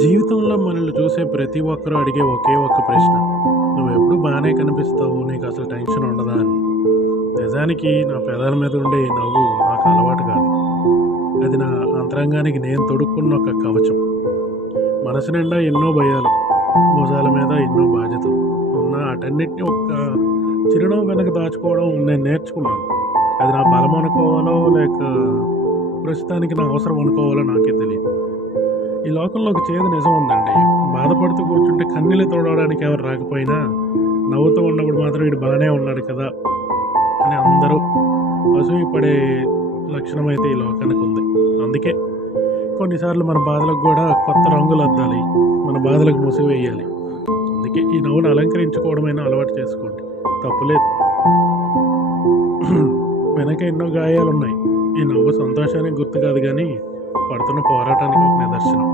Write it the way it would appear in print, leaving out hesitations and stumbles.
జీవితంలో మనల్ని చూసే ప్రతి ఒక్కరూ అడిగే ఒకే ఒక్క ప్రశ్న. నువ్వెప్పుడు బానే కనిపిస్తావు. నీకసలు టెన్షన్ ఉండదా అని. నిజానికి నా పెదాల మీద ఉండే ఈ నవ్వు నాకు అలవాటు కాదు. అది నా అంతరంగానికి నేను తొడుక్కున్న ఒక కవచం. మనసు నిండా ఎన్నో భయాలు, భుజాల మీద ఎన్నో బాధ్యతలు ఉన్న ఆటన్నిటిని ఒక్క చిరునవ్వు వెనక దాచుకోవడం నేను నేర్చుకున్నాను. అది నా బలం అనుకోవాలో లేక ప్రస్తుతానికి నా అవసరం అనుకోవాలో నాకే తెలియదు. ఈ లోకంలో ఒక చేదు నిజం ఉందండి. బాధపడుతూ కూర్చుంటే కన్నీళ్ళు తుడవడానికి ఎవరు రాకపోయినా, నవ్వుతూ ఉన్నప్పుడు మాత్రం వీడు బానే ఉన్నాడు కదా అని అందరూ అసూయపడే లక్షణం అయితే ఈ లోకానికి ఉంది. అందుకే కొన్నిసార్లు మన బాధలకు కూడా కొత్త రంగులు అద్దాలి. మన బాధలకు ముసుగు వేయాలి. అందుకే ఈ నవ్వును అలంకరించుకోవడమైనా అలవాటు చేసుకోండి. తప్పులేదు. వెనక ఎన్నో గాయాలున్నాయి. ఈ నవ్వు సంతోషానికి గుర్తు కాదు కానీ, పడుతున్న పోరాటానికి ఒక నిదర్శనం.